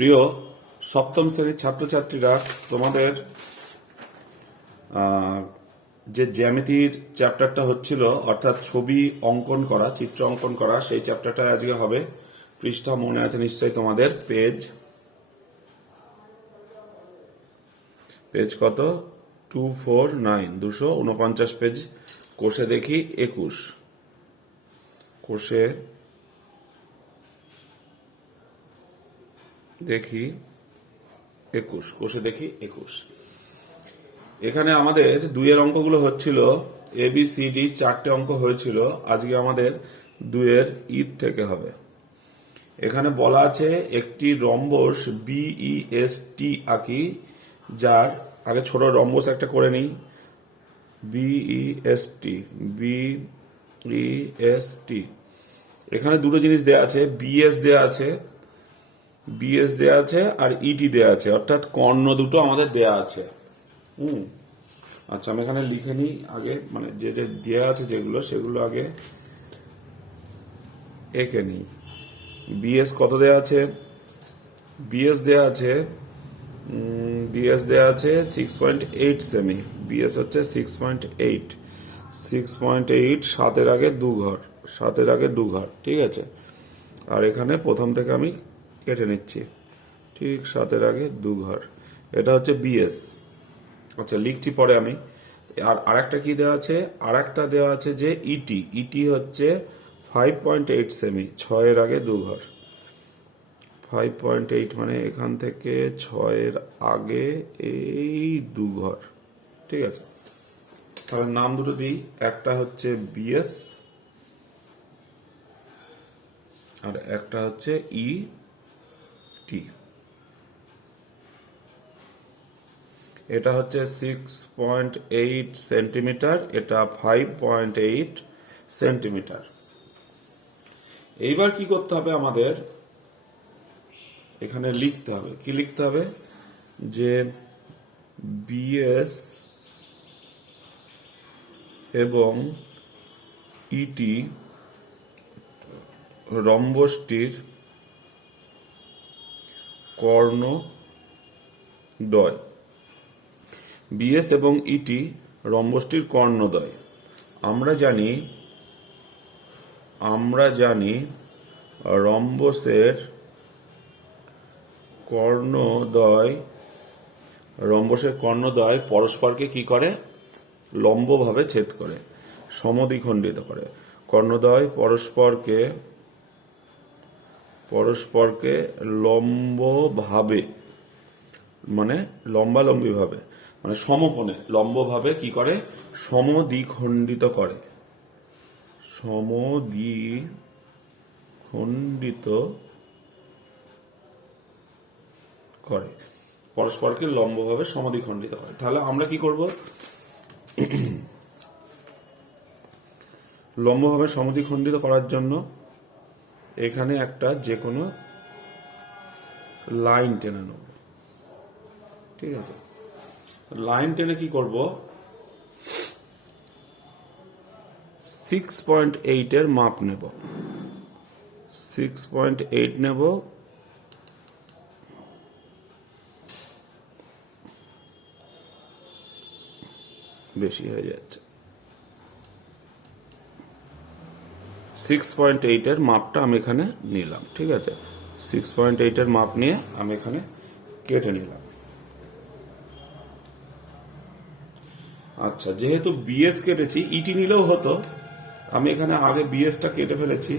প্রিয় সপ্তম শ্রেণীর ছাত্রছাত্রীরা, তোমাদের যে জ্যামিতির চ্যাপ্টারটা হচ্ছিল, অর্থাৎ ছবি অঙ্কন করা, চিত্র অঙ্কন করা, সেই চ্যাপ্টারটা আজকে হবে। পৃষ্ঠা মনে আছে নিশ্চয়ই তোমাদের, পেজ কত? 249, 249 পেজ। কোষে দেখি 21, কোষে দেখি 21। এখানে আমাদের দুইয়ের অঙ্কগুলো হচ্ছিল ABCD, 4টে অঙ্ক হয়েছিল। আজকে আমাদের দুইয়ের ঈদ থেকে হবে। এখানে বলা আছে একটি রম্বস BEST আঁকি, যার আগে ছোট রম্বস একটা করে নিই। BEST এখানে দুটো জিনিস দেয়া আছে, BS দেয়া আছে আর ET দেয়া আছে, অর্থাৎ কর্ণ দুটো আমাদের দেয়া আছে। আচ্ছা, আমি এখানে লিখে নিই আগে, মানে যে যে দেয়া আছে যেগুলো, সেগুলো আগে এঁকে নিই। BS কত দেয়া আছে? BS দেয়া আছে 6.8 সেমি। BS হচ্ছে 6.8, 7-এর আগে দু ঘর, ঠিক আছে। আর এখানে প্রথম থেকে আমি কেটে নিচ্ছি, ঠিক 7-এর আগে 2 ঘর। এটা হচ্ছে BS। আচ্ছা, লিখছি পরে আমি। আর আরেকটা কি দেওয়া আছে? আরেকটা দেওয়া আছে যে ইটি হচ্ছে 5.8 সেমি, 6-এর আগে 2 ঘর। 5.8 মানে এখান থেকে 6-এর আগে এই 2 ঘর, ঠিক আছে। তাহলে নাম দুটো দিই, একটা হচ্ছে BS আর একটা হচ্ছে ET। এটা হচ্ছে 6.8 সেন্টিমিটার, এটা 5.8 সেন্টিমিটার। এইবার কি করতে হবে আমাদের? এখানে লিখতে হবে, কি লিখতে হবে? যে BS এবং ET রম্বসটির কর্ণদ্বয়। BS এবং ET রম্বসটির কর্ণদ্বয়। আমরা জানি রম্বসের কর্ণদ্বয় পরস্পরকে কি করে? লম্বভাবে ছেদ করে, সমদ্বিখণ্ডিত করে। কর্ণদ্বয় পরস্পরকে লম্বভাবে, মানে লম্বালম্বিভাবে, মানে সমকোণে লম্বভাবে কি করে? সমদ্বিখণ্ডিত করে। পরস্পরকে লম্বভাবে সমদ্বিখণ্ডিত করে। তাহলে আমরা কি করব? লম্বভাবে সমদ্বিখণ্ডিত করার জন্য এখানে একটা যে কোনো লাইন টেনে নেব, ঠিক আছে। লাইন টেনে কি করব? 6.8 এর মাপ নেব। 6.8 নেব। বেশি হয়ে যাচ্ছে। 6.8 এর মাপটা আমি এখানে নিলাম, ঠিক আছে। 6.8 এর মাপ নিয়ে আমি এখানে কেটে নিলাম। আচ্ছা, যেহেতু BS কেটেছি, ET নিলেও হতো। আমি এখানে আগে BS-টা কেটে ফেলেছি,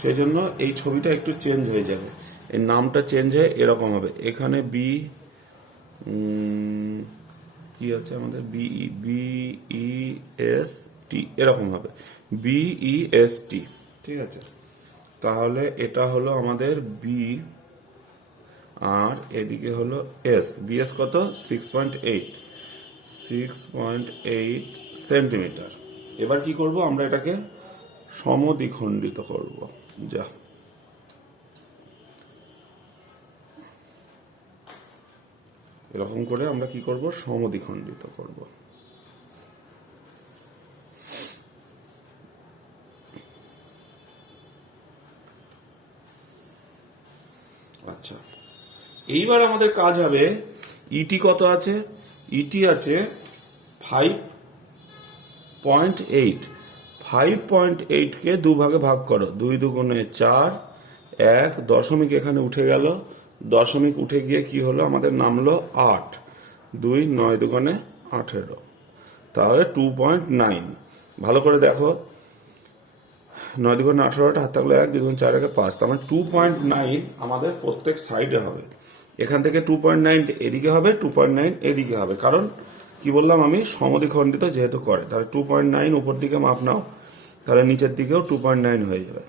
সেই জন্য এই ছবিটা একটু চেঞ্জ হয়ে যাবে, এই নামটা চেঞ্জ হয়ে এরকম হবে। এখানে কি আছে আমাদের? BEST এরকম হবে, BEST, ঠিক আছে। তাহলে এটা হলো আমাদের B, আর এদিকে হলো S। BS কত? 6.8 সেন্টিমিটার। এবার কি করব? আমরা এটাকে সমদ্বিখণ্ডিত করব। এরকম করে আমরা কি করব? সমদ্বিখণ্ডিত করব। আচ্ছা, এইবার আমাদের কাজ হবে, ইটি কত আছে? ইটি আছে 5.8। 5.8কে 2 ভাগে ভাগ করো, 2 দুগুণে 4, 1 দশমিক এখানে উঠে গেল, দশমিক উঠে গিয়ে কি হলো আমাদের নামলো 8, 2 9 দুগুণে 18, তাহলে 2.9। ভালো করে দেখো, 9 দুগুণে 18টা হাত থাকলে 1, 2 দুগুণে 4, 1 5, তার মানে 2.9 আমাদের প্রত্যেক সাইডে হবে। এখান থেকে 2.9 এদিকে হবে, 2.9 এদিকে হবে, কারণ কি বললাম আমি, সমদ্বিখণ্ডিত যেহেতু করে, তাহলে 2.9 উপর দিকে মাপ নাও, তাহলে নিচের দিকেও 2.9 হয়ে যাবে,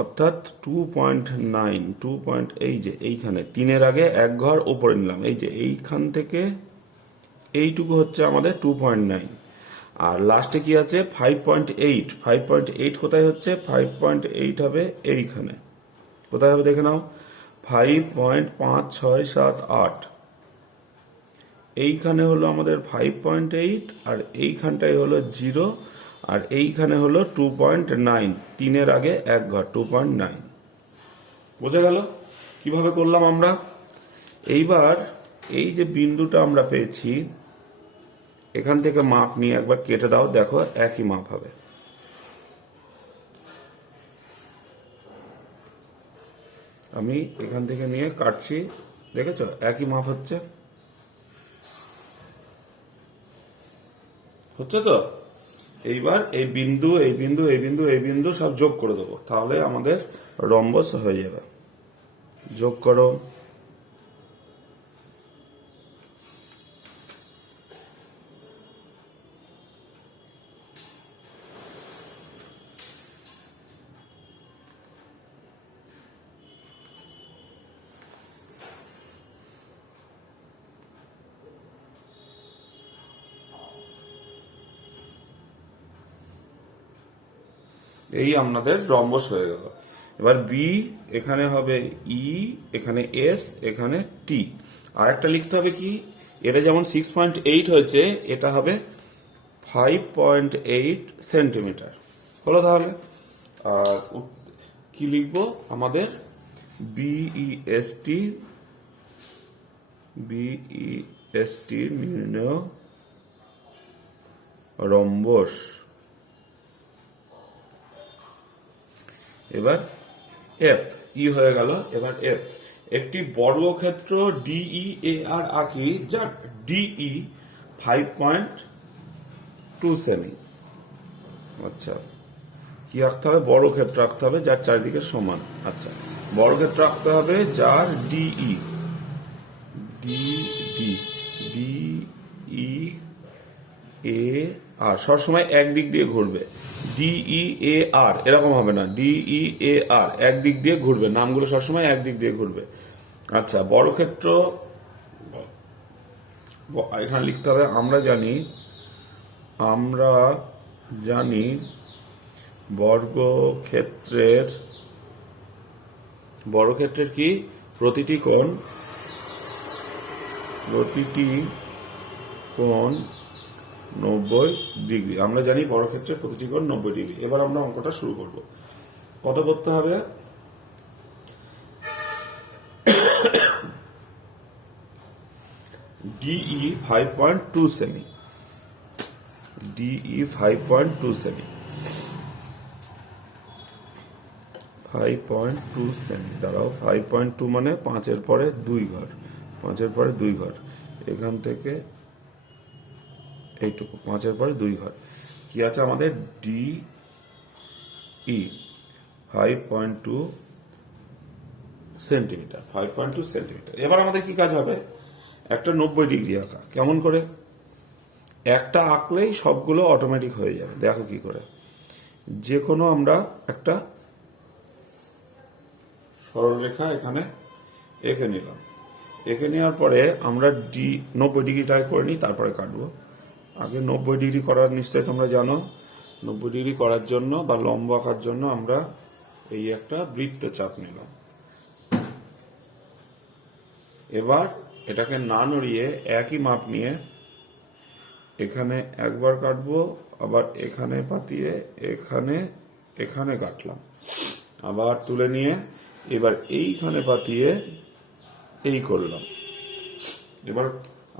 অর্থাৎ 2.9 এই যে এইখানে 3-এর আগে এক ঘর উপরে নিলাম, এই যে এইখান থেকে এইটুকু হচ্ছে আমাদের 2.9। আর লাস্টে কি আছে 5.8। 5.8 কোথায় হচ্ছে? 5.8 হবে এইখানে। কোথায় হবে দেখে নাও, 5.5, 6, 7, 8, এইখানে হলো আমাদের 5.8, আর এইখানটাই হলো 0, আর এইখানে হলো 2.9, 3-এর আগে এক ঘর 2.9। বোঝা গেল কিভাবে করলাম আমরা? এইবার এই যে বিন্দুটা আমরা পেয়েছি, এখান থেকে মাপ নিয়ে একবার কেটে দাও, দেখো একই মাপ হবে। আমি এখান থেকে নিয়ে কাটছি, দেখেছো একই মাপ হচ্ছে, হচ্ছে তো। এইবার এই বিন্দু, এই বিন্দু, এই বিন্দু, এই বিন্দু সব যোগ করে দেবো, তাহলে আমাদের রম্বস হয়ে যাবে। যোগ করো, এই আমাদের রম্বস হয়ে গেল। এবার বি, এখানে হবে ই, এখানে এস, এখানে টি। আর একটা লিখতে হবে কি, এটা যেমন 6.8 হয়েছে, এটা হবে 5.8 সেন্টিমিটার। হলো তাহলে। আর কি লিখবো আমাদের, বিইএসটি, বিইএসটি নির্ণয় রম্বস। এবার এফ, ই হয়ে গেল। এবার এফ, একটি বর্গক্ষেত্র ডিই এ আর আঁকি, যার ডিই 5.2 সেমি। আচ্ছা, কি আঁকতে হবে? বর্গক্ষেত্র আঁকতে হবে যার চারিদিকে সমান। আচ্ছা, বর্গক্ষেত্র আঁকতে হবে যার ডিই, ডিডি, ডিই এ আর সবসময় একদিক দিয়ে ঘুরবে। ডিই এ আর এরকম হবে না, ডিই এ আর একদিক দিয়ে ঘুরবে, নামগুলো সবসময় একদিক দিয়ে ঘুরবে। আচ্ছা, বর্গক্ষেত্র এখানে লিখতে হবে, আমরা জানি বর্গক্ষেত্রের কি, প্রতিটি কোণ 90 ডিগ্রি। আমরা জানি বর্গক্ষেত্রের প্রতিটি কোণ 90 ডিগ্রি। এবার আমরা অঙ্কটা শুরু করব। কত করতে হবে? ডিই 5.2 সেমি, ডিই 5.2 সেমি, 5.2 সেমি। দাঁড়াও, 5.2 মানে 5-এর পরে 2 ঘর, 5-এর পরে 2 ঘর, এখান থেকে এইটুকু, 5-এর পরে 2 ঘর। কি আছে আমাদের? D E 5.2 centimetre, 5.2 centimetre. এবার আমাদের কি কাজ হবে? একটা 90 ডিগ্রি আঁকা। কেমন করে? একটা আঁকলেই সবগুলো অটোমেটিক হয়ে যাবে। দেখো কি করে। যে কোনো আমরা একটা সরলরেখা এখানে এঁকে নিলাম, এঁকে নেওয়ার পরে আমরা 90 ডিগ্রিটায় করে নিই, তারপরে কাটবো। আগে 90 ডিগ্রি করার নিশ্চয়ই তোমরা জানো। 90 ডিগ্রি করার জন্য বা লম্ব আঁকার জন্য আমরা এই একটা বৃত্তচাপ নিলাম। এবার এটাকে না নড়িয়ে একই মাপ নিয়ে এখানে একবার কাটবো, আবার এখানে পাতিয়ে এখানে কাটলাম, আবার তুলে নিয়ে এবার এইখানে পাতিয়ে এই করলাম। এবার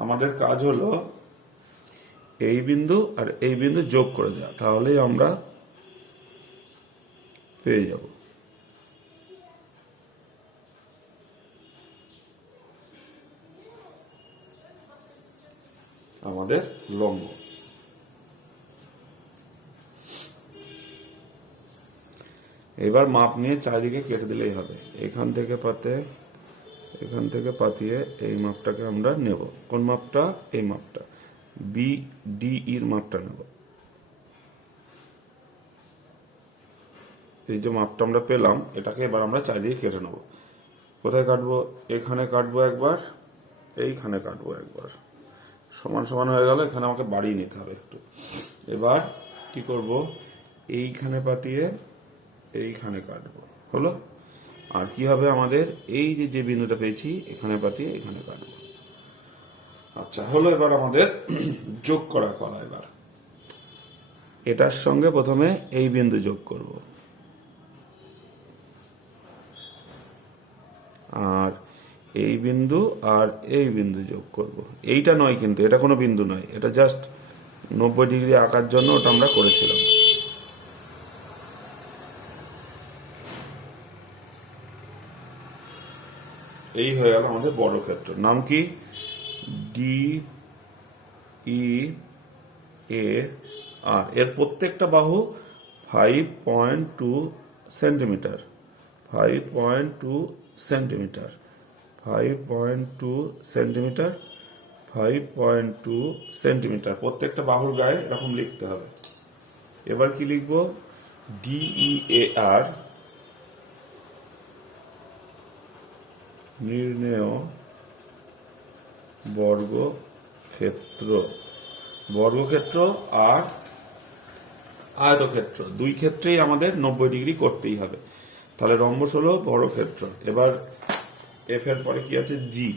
আমাদের কাজ হলো এই বিন্দু আর এই বিন্দু যোগ করে দেওয়া, তাহলেই আমরা পেয়ে যাব আমাদের লম্ব। এবার মাপ নিয়ে চারিদিকে কেটে দিলেই হবে। এখান থেকে পাতিয়ে এই মাপটাকে আমরা নেব। কোন মাপটা? এই মাপটা, বি ডি এর মাপটা নেব। এই যে মাপটা আমরা পেলাম, এটাকে এবার আমরা চারিদিকে কেটে নেব। কোথায় কাটবো? এখানে কাটবো একবার, এইখানে কাটবো একবার। সমান সমান হয়ে গেল, এখানে আমাকে বাড়িয়ে নিতে হবে একটু। এবার কি করব? এইখানে পাতিয়ে এইখানে কাটবো, হলো। আর কি হবে আমাদের? এই যে বিন্দুটা পেয়েছি এখানে পাতিয়ে এখানে কাটবো। আচ্ছা, হলো। এবার আমাদের যোগ করার পালা। এবার এটার সঙ্গে প্রথমে এই বিন্দু যোগ করব, আর এই বিন্দু আর এই বিন্দু যোগ করব। এইটা নয় কিন্তু, এটা কোনো বিন্দু নয়, এটা জাস্ট 90 ডিগ্রি আঁকার জন্য ওটা আমরা করেছিলাম। এই হয়ে গেল আমাদের বর্গক্ষেত্র। নাম কি? ডি ই এ আর। এর প্রত্যেকটা বাহু 5.2 সেন্টিমিটার, 5.2 সেন্টিমিটার, 5.2 সেন্টিমিটার, 5.2 সেন্টিমিটার। প্রত্যেকটা বাহুর গায়ে এরকম লিখতে হবে। এবার কি লিখব? ডিই এ আর, নির্ণেয় বর্গক্ষেত্র। বর্গক্ষেত্র আর আয়তক্ষেত্র দুই ক্ষেত্রেই আমাদের 90 ডিগ্রি করতেই হবে। তাহলে রম্বস হলো বর্গক্ষেত্র। এবার এফ এর পরে কি আছে? জি।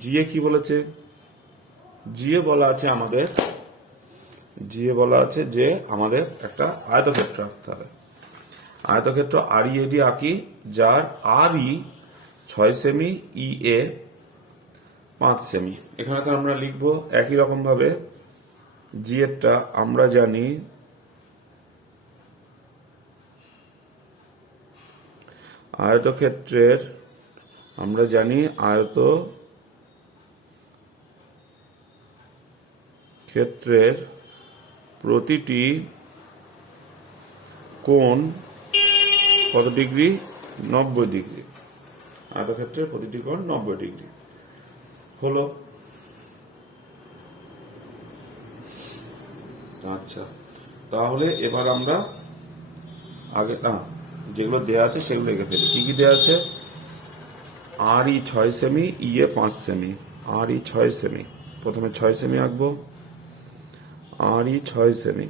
জি এ কি বলেছে? জি এ বলা আছে যে আমাদের একটা আয়তক্ষেত্র আঁকতে হবে। আয়তক্ষেত্র আর ই এডি আঁকি, যার আর ই 6 সেমি, ই এ 5 সেমি। এখানে তো আমরা লিখবো একই রকম ভাবে। জি এরটা আমরা জানি আয়তক্ষেত্রের, আমরা জানি আয়তক্ষেত্রের প্রতিটি কোণ কত ডিগ্রি? 90 ডিগ্রি। আয়তক্ষেত্রের প্রতিটি কোণ 90 ডিগ্রি। হলো। আচ্ছা, তাহলে এবার আমরা আগে যেগুলো দেয়া আছে সেগুলো লিখে ফেলি। কি কি দেয়া আছে? আর ই 6 সেমি, ই এ 5 সেমি। আর ই 6 সেমি, প্রথমে 6 সেমি আঁকবো। আর ই 6 সেমি,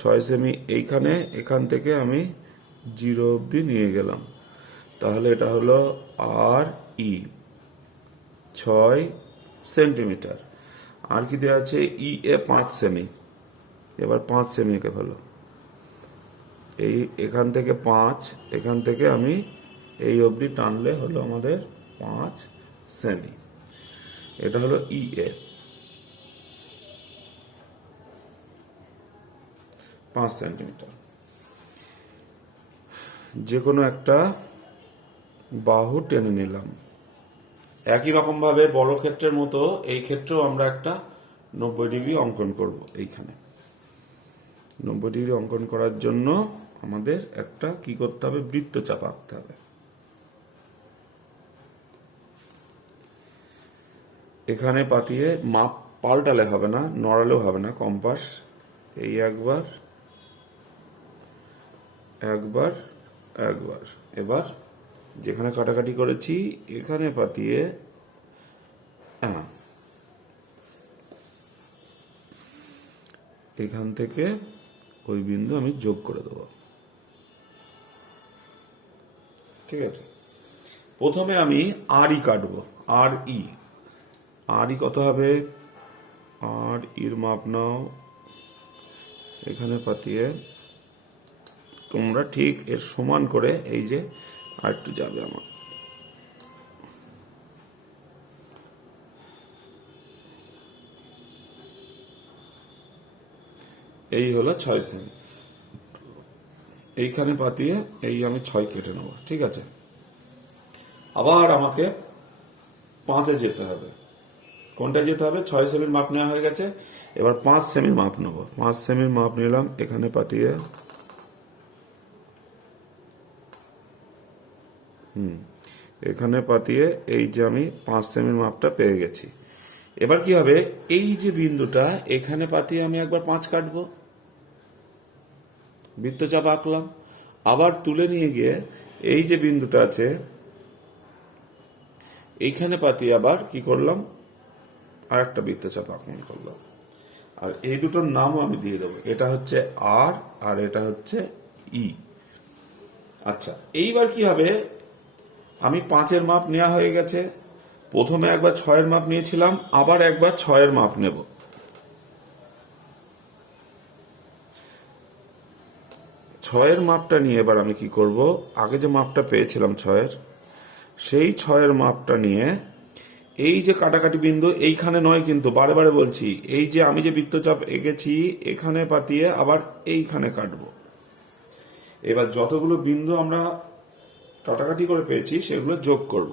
6 সেমি এইখানে, এখান থেকে আমি 0 অবধি নিয়ে গেলাম। তাহলে এটা হলো আর ই 6 সেন্টিমিটার। আর কি দেওয়া আছে? ই এ 5 সেমি। এবার 5 সেমি এঁকে ফেলো। এই এখান থেকে 5, এখান থেকে আমি এই অবধি টানলে হলো আমাদের 5 সেমি। এটা হলো ই এ 5 সেন্টিমিটার। যে কোনো একটা বাহু টেনে নিলাম। একই রকম ভাবে বর্গক্ষেত্রের মতো এই ক্ষেত্রেও আমরা একটা 90 ডিগ্রি অঙ্কন করব। এইখানে 90 ডিগ্রি অঙ্কন করার জন্য আমাদের একটা কি করতে হবে? বৃত্তচাপ আঁকতে হবে। এখানে পাতিয়ে মাপ পাল্টালে হবে না, নড়ালেও হবে না। কম্পাস এই একবার, এবার যেখানে কাটাকাটি করেছি এখানে পাতিয়ে এখান থেকে ওই বিন্দু আমি যোগ করে দেব। ঠিক আছে, প্রথমে আমি আর ই কাটবো। আর ই কত হবে? আর ইর মাপ নাও, এখানে পাতিয়ে তোমরা ঠিক এর সমান করে এই যে আর একটু যাবে আমার। এই হলো 6 সেমি। এইখানে পাতিয়ে এই আমি 6 কেটে নেবো, ঠিক আছে। আবার আমাকে 5-এ যেতে হবে। কোনটা যেতে হবে? 6 সেমির মাপ নেওয়া হয়ে গেছে, এবার 5 সেমির মাপ নেব। 5 সেমির মাপ নিলাম, এখানে পাতিয়ে এখানে পাতিয়ে এই যে আমি 5 সেমির মাপটা পেয়ে গেছি। এবার কি হবে, এই যে বিন্দুটা এখানে পাতিয়ে আমি একবার 5 কাটবো, বৃত্তচাপ আঁকলাম। আবার তুলে নিয়ে গিয়ে এই যে বিন্দুটা আছে এইখানে পাতিয়ে আবার কি করলাম, আর একটা বৃত্তচাপ আঁকন করলাম। আর এই দুটোর নামও আমি দিয়ে দেবো, এটা হচ্ছে আর আর এটা হচ্ছে ই। আচ্ছা, এইবার কি হবে, আমি 5-এর মাপ নেওয়া হয়ে গেছে। প্রথমে একবার 6-এর মাপ নিয়েছিলাম, আবার একবার 6-এর মাপ নেব। 6-এর মাপটা নিয়ে এবার আমি কি করব, আগে যে মাপটা পেয়েছিলাম 6-এর, সেই 6-এর মাপটা নিয়ে এই যে কাটাকাটি বিন্দু এইখানে নয়, কিন্তু বারে বারে বলছি, এই যে আমি যে বৃত্তচাপ এঁকেছি এখানে পাতিয়ে আবার এইখানে কাটবো। এবার যতগুলো বিন্দু আমরা কাটাকাটি করে পেয়েছি সেগুলো যোগ করব।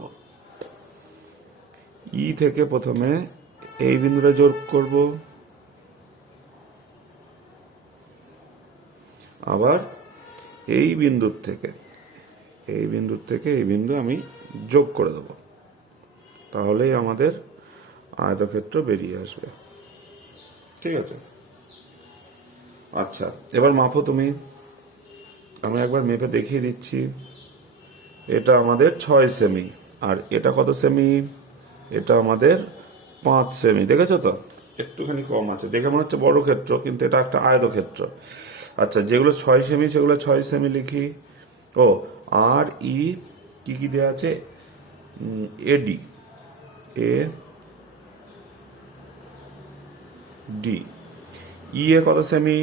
ই থেকে প্রথমে এই বিন্দুটা যোগ করব, আবার এই বিন্দুর থেকে এই বিন্দু আমি যোগ করে দেব, তাহলেই আমাদের আয়তক্ষেত্র বেরিয়ে আসবে, ঠিক আছে। আচ্ছা, এবার মাপো তুমি, আমি একবার মেপে দেখিয়ে দিচ্ছি। এটা আমাদের 6 সেমি, আর এটা কত সেমি? এটা আমাদের 5 সেমি। দেখেছো তো, একটুখানি কম আছে, দেখে মনে হচ্ছে বড় ক্ষেত্র, কিন্তু এটা একটা আয়তক্ষেত্র। আচ্ছা, যেগুলো 6 সেমি সেগুলো 6 সেমি লিখি। ও, আর ই কি কি দেওয়া আছে? এডি, এ ডি। ই এ কত সেমি?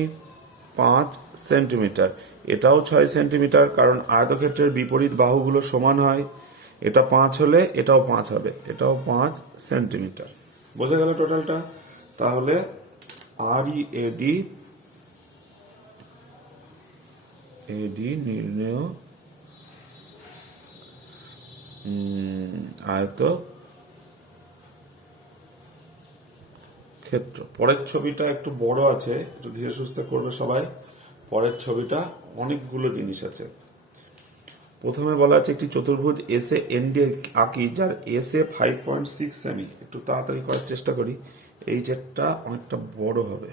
5 সেন্টিমিটার। এটাও 6 সেন্টিমিটার, কারণ আয়তক্ষেত্রের বিপরীত বাহুগুলো সমান হয়। এটা 5 হলে এটাও 5 হবে, এটাও 5 সেন্টিমিটার। বোঝা গেল টোটালটা? তাহলে আর ই এডি নির্ণেয় আয়ত ক্ষেত্র। পরের ছবিটা একটু বড় আছে, একটু ধীরে সুস্থে করবে সবাই। পরের ছবিটা অনেকগুলো জিনিস আছে। প্রথমে বলা আছে একটি চতুর্ভুজ এস এ এন ডি আঁকি, যার এস এ 5.6 সেমি। একটু তাড়াতাড়ি করার চেষ্টা করি, এই জেটটা অনেকটা বড় হবে।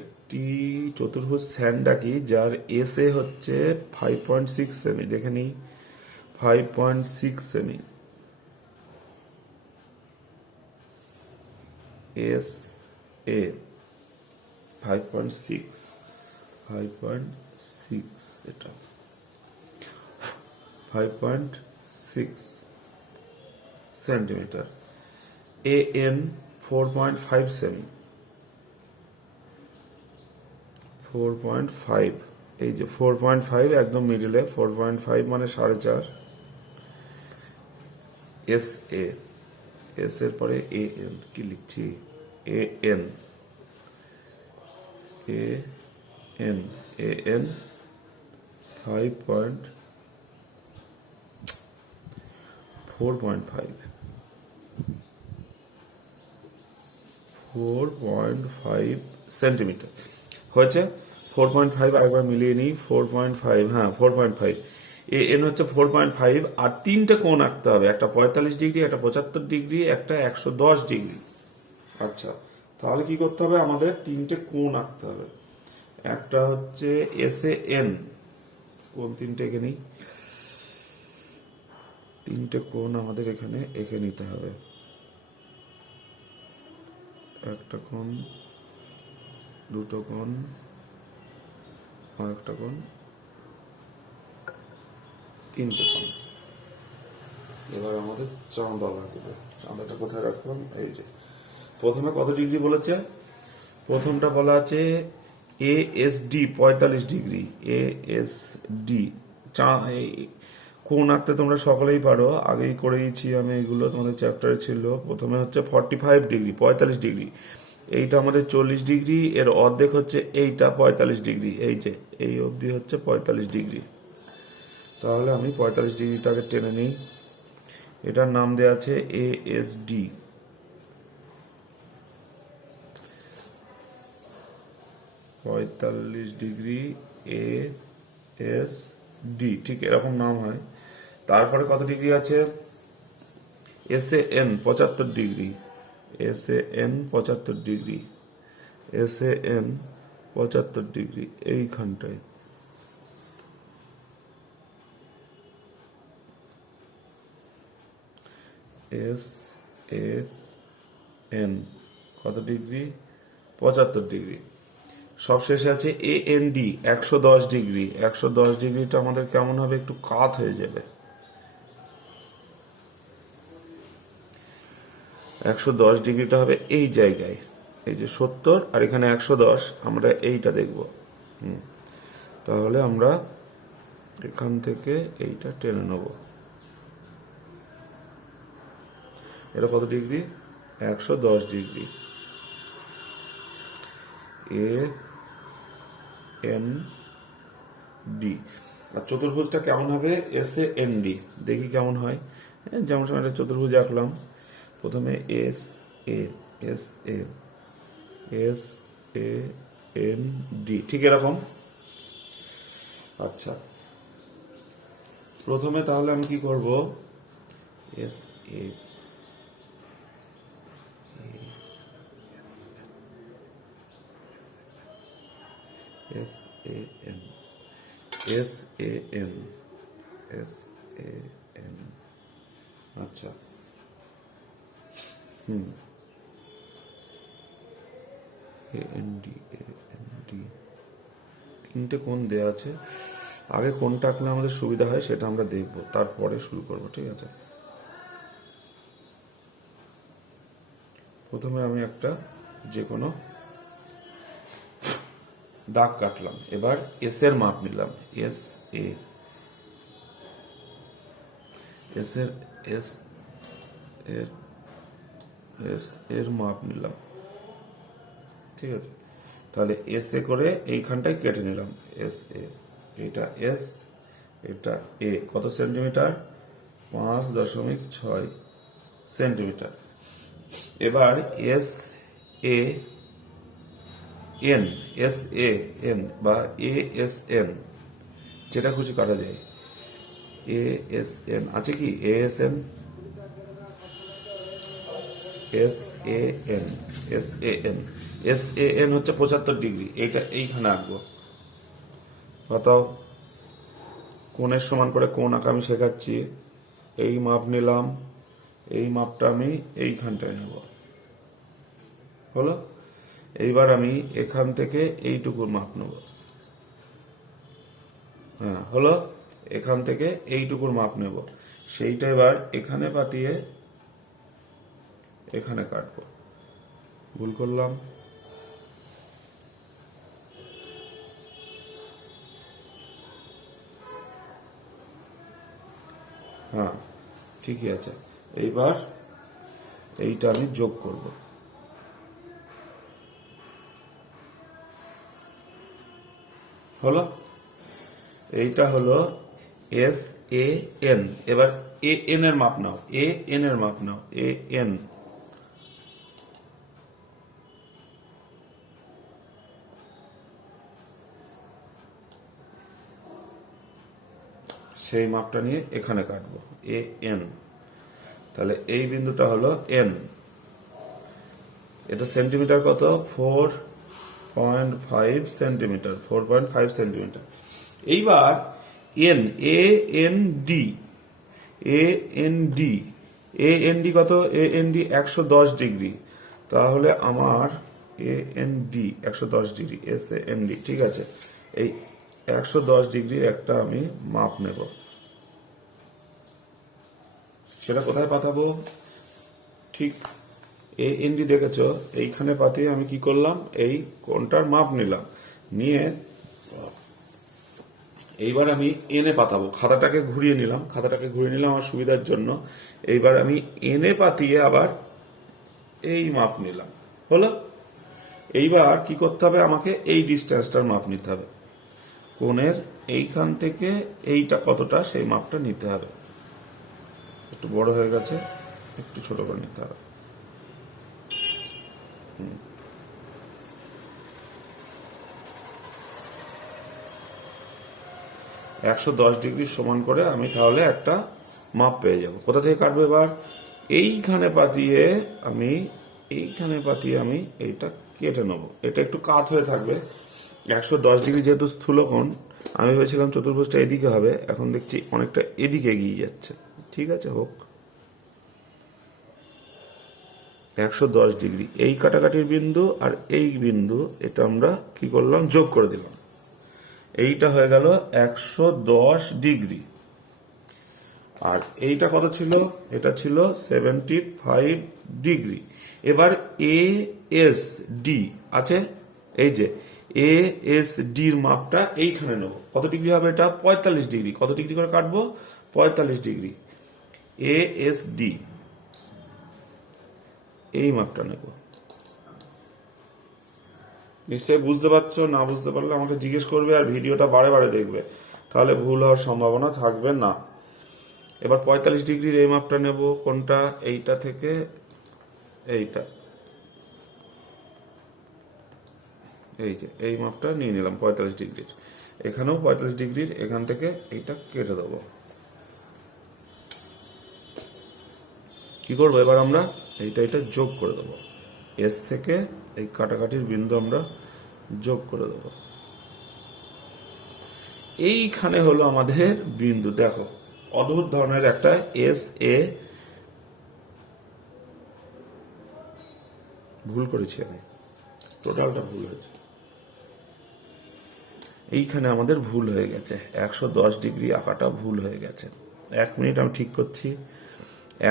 একটি চতুর্ভুজ স্যান্ড আঁকি, যার এস এ হচ্ছে 5.6 সেমি। দেখে নিই, 5.6 সেমি। এস এ 5.6, এটা 5.6 সেন্টিমিটার। A N 4.5 semi, 4.5। এই যে 4.5 একদম মিডিলে, 4.5 মানে 4.5। এস এ, এস এর পরে এ এন কি লিখছি? A N, A N, A N 4.5 centimetre হয়েছে। 4.5 আরেকবার মিলিয়ে নিই। 4.5, হ্যাঁ 4.5। এ এন হচ্ছে 4.5, আর 3টে কোণ আঁকতে হবে, একটা 45 ডিগ্রি, একটা 75 ডিগ্রি, একটা 110 ডিগ্রি। আচ্ছা, তাহলে কি করতে হবে, আমাদের 3টে কোণ আঁকতে হবে। একটা হচ্ছে এস এ এন, কোণ 3টে এঁকে নিই। 3টে কোণ আমাদের এখানে এঁকে নিতে হবে। একটা কোণ, দুটো কোণ, আর একটা কোণ, 3টে কোণ। এবার আমাদের চাঁদা লাগবে। চাঁদাটা কোথায় রাখলাম? এই যে প্রথমে কত ডিগ্রি বলেছে? প্রথমটা বলা আছে A S D 45 degree. A S D কোণ আঁকতে তোমরা সকলেই পারো, আগেই করেইছি আমি, এগুলো তোমাদের চ্যাপ্টারে ছিল। প্রথমে হচ্ছে 45 ডিগ্রি, 45 ডিগ্রি, এইটা আমাদের 40 ডিগ্রি, এর অর্ধেক হচ্ছে এইটা 45 ডিগ্রি, এই যে এই অবধি হচ্ছে 45 ডিগ্রি। তাহলে আমি 45 ডিগ্রিটাকে টেনে নিই, এটার নাম দেওয়া আছে ASD। 45 ডিগ্রি ASD, ঠিক এরকম নাম হয়। তারপরে কত ডিগ্রি আছে? SAN 75 degree, SAN 75 degree, SAN 75 degree, এইখানটায়। SAN কত ডিগ্রি? 75 ডিগ্রি। সবশেষে আছে AND 110 ডিগ্রি। 110 ডিগ্রিটা আমাদের কেমন হবে? একটু কাত হয়ে যাবে। 110 ডিগ্রিটা হবে এই জায়গায়, এই যে 70 আর এখানে 110, আমরা এইটা দেখব। তাহলে আমরা এখান থেকে এইটা টেনে নেব। এটা কত ডিগ্রি? 110 ডিগ্রি। AND। আর চতুর্ভুজটা কেমন হবে? SAND। দেখি কেমন হয়। যেমন সময় একটা চতুর্ভুজ আঁকলাম, প্রথমে SAND, ঠিক এরকম। আচ্ছা, প্রথমে তাহলে আমি কি করব? SAN। আচ্ছা, AND। তিনটে কোণ দেয়া আছে, আগে কোনটা আঁকলে আমাদের সুবিধা হয় সেটা আমরা দেখব, তারপরে শুরু করব, ঠিক আছে? প্রথমে আমি একটা যে কোনো দাগ কাটলাম, এবার এস এর মাপ নিলাম। এস এর মাপ নিলাম, ঠিক আছে? তাহলে এস এ করে এইখানটায় কেটে নিলাম। এটা এস, এটা এ। কত সেন্টিমিটার? 5.6 সেন্টিমিটার। এবার SAN বা ASN, যেটা খুশি কাটা যায়। ASN আছে কি? ASN হচ্ছে 75 ডিগ্রি। এইটা এইখানে আঁকবো। বাতাও, কোণের সমান করে কোণ আঁকা আমি শেখাচ্ছি। এই মাপ নিলাম, এই মাপটা আমি এইখানটায় নেব, হলো? এইবার আমি এখান থেকে এইটুকুর মাপ নেব। হ্যাঁ, হলো? এখান থেকে এইটুকুর মাপ নেব, সেইটা এবার এখানে পাঠিয়ে এখানে কাটবো। ভুল করলাম। হ্যাঁ, ঠিকই আছে। এইবার এইটা আমি যোগ করব। হলো? এইটা হলো SAN। এবার AN এর মাপ নাও, AN এর মাপ নাও, AN। সেই মাপটা নিয়ে এখানে কাটবো, AN। তাহলে এই বিন্দুটা হলো N। এটা সেন্টিমিটার কত? 4.5 সেন্টিমিটার, 4.5 সেন্টিমিটার। এইবার AND কত? AND 110 degree. তাহলে আমার AND 110 ডিগ্রি, SAND, ঠিক আছে? এই 110 ডিগ্রির একটা আমি মাপ নেব। সেটা কোথায় পাঠাবো? ঠিক AND দেখেছো, এইখানে পাঠিয়ে আমি কি করলাম? এই কোণটার মাপ নিলাম, নিয়ে এইবার আমি এনে পাতাবো, খাতাটাকে ঘুরিয়ে নিলাম আমার সুবিধার জন্য। এইবার আমি এনে পাতিয়ে আবার এই মাপ নিলাম, হলো। এইবার কি করতে হবে, আমাকে এই ডিস্টেন্সটার মাপ নিতে হবে, কোণের এইখান থেকে এইটা কতটা সেই মাপটা নিতে হবে। একটু বড় হয়ে গেছে, একটু ছোট করে নিতে হবে। 110 ডিগ্রি সমান করে আমি তাহলে একটা মাপ পেয়ে যাব। কোথা থেকে কাটবো এবার, এইখানে পাতিয়ে আমি এইটা কেটে নেবো। এটা একটু কাত হয়ে থাকবে। 110 ডিগ্রি যেহেতু স্থূলকোণ, আমি ভেবেছিলাম চতুর্ভুজটা এদিকে হবে, এখন দেখছি অনেকটা এদিকে এগিয়ে যাচ্ছে। ঠিক আছে, হোক। 110 ডিগ্রি এই কাটাকাটির বিন্দু আর এই বিন্দু, এটা আমরা কি করলাম, যোগ করে দিলাম। এইটা হয়ে গেল 110 ডিগ্রি। আর এইটা কত ছিল, এটা ছিল 75 ডিগ্রি। এবার এ এস ডি আছে, এই যে এ এস ডির মাপটা এইখানে নেব। কত ডিগ্রি হবে এটা, 45 ডিগ্রি। কত ডিগ্রি করে কাটবো, 45 ডিগ্রি। এ এস ডি এই মাপটা নেব। নিশ্চয়ই বুঝতে পারছো, না বুঝতে পারলে আমাকে জিজ্ঞেস করবে, আর ভিডিওটা বারে বারে দেখবে, তাহলে ভুল হওয়ার সম্ভাবনা থাকবে না। এবার 45 ডিগ্রির এই মাপটা নেব, কোনটা, এইটা থেকে এইটা, এই যে এই মাপটা নিয়ে নিলাম 45 ডিগ্রির। এখানেও 45 ডিগ্রির, এখান থেকে এইটা কেটে দেবো। কি করবো এবার আমরা, এইটা যোগ করে দেবো। এস থেকে এই কাটাকাটির বিন্দু আমরা যোগ করে দেবো। এইখানে হলো আমাদের বিন্দু। দেখো, অদ্ভুত ধরনের একটা এস এ, ভুল করেছি আমি, টোটালটা ভুল হয়েছে। এইখানে আমাদের ভুল হয়ে গেছে, 110 ডিগ্রি আঁকাটা ভুল হয়ে গেছে। 1 মিনিট, আমি ঠিক করছি।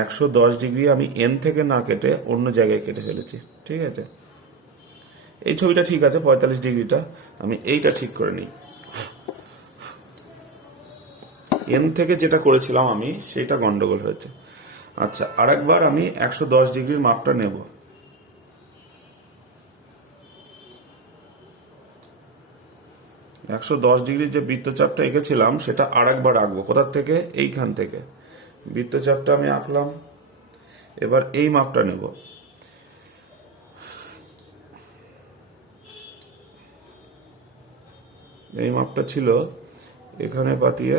110 ডিগ্রি আমি এন থেকে না কেটে অন্য জায়গায় কেটে ফেলেছি। ঠিক আছে, এই ছবিটা ঠিক আছে, 45 ডিগ্রিটা আমি এইটা ঠিক করে নিই। এন থেকে যেটা করেছিলাম আমি, সেইটা গন্ডগোল হয়েছে। আচ্ছা, আরেকবার আমি 110 ডিগ্রির মাপটা নেব। একশো 110 ডিগ্রির যে বৃত্তচাপটা এঁকেছিলাম সেটা আরেকবার আঁকবো। কোথার থেকে, এইখান থেকে বৃত্তচাপটা আমি আঁকলাম। এবার এই মাপটা নেব। এই মাপটা ছিল এখানে পাতিয়ে,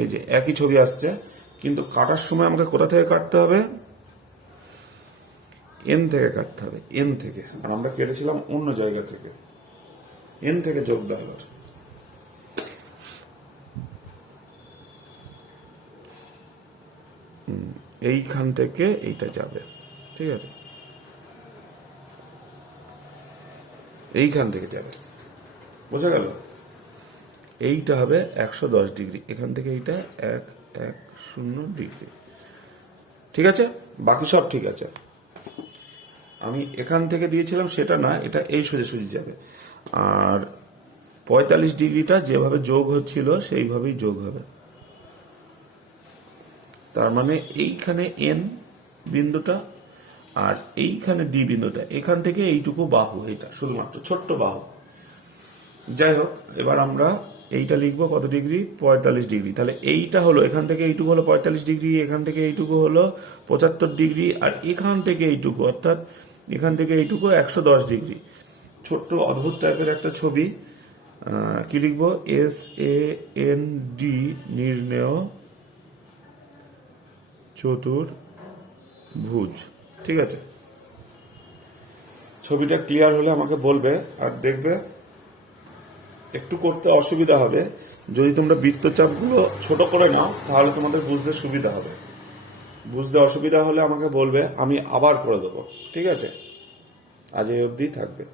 এই যে একই ছবি আসছে, কিন্তু কাটার সময় আমাকে কোথা থেকে কাটতে হবে, এন থেকে কাটতে হবে, এন থেকে। আর আমরা কেটেছিলাম অন্য জায়গা থেকে। এন থেকে যোগ দাও এবার। এইখান থেকে এইটা যাবে। ঠিক আছে, এইখান থেকে যাবে, বোঝা গেল। এইটা হবে 110 ডিগ্রি, এখান থেকে এইটা 110 ডিগ্রি। ঠিক আছে, বাকি সব ঠিক আছে। আমি এখান থেকে দিয়েছিলাম সেটা না, এটা এই সোজাসুজি যাবে। আর 45 ডিগ্রিটা যেভাবে যোগ হচ্ছিল সেইভাবেই যোগ হবে। তার মানে এইখানে এন বিন্দুটা আর এইখানে ডি বিন্দুটা, এখান থেকে এইটুকু বাহু, এইটা শুধুমাত্র ছোট্ট বাহু। যাই হোক, এবার আমরা এইটা লিখবো কত ডিগ্রি, 45 ডিগ্রি। তাহলে এইটা হলো, এখান থেকে এইটুকু হলো 45 ডিগ্রি, এখান থেকে এইটুকু হলো 75 ডিগ্রি, আর এখান থেকে এইটুকু, অর্থাৎ এখান থেকে এইটুকু 110 ডিগ্রি। ছোট্ট অদ্ভুত টাইপের একটা ছবি। কি লিখবো, এস এ এন ডি নির্ণেয় চতুর্ভুজ। ঠিক আছে, ছবিটা ক্লিয়ার হলে আমাকে বলবে। আর দেখবে একটু করতে অসুবিধা হবে, যদি তোমরা বৃত্তচাপগুলো ছোট করে নাও তাহলে তোমাদের বুঝতে সুবিধা হবে। বুঝতে অসুবিধা হলে আমাকে বলবে, আমি আবার করে দেবো। ঠিক আছে, আজ এই অবধি থাকবে।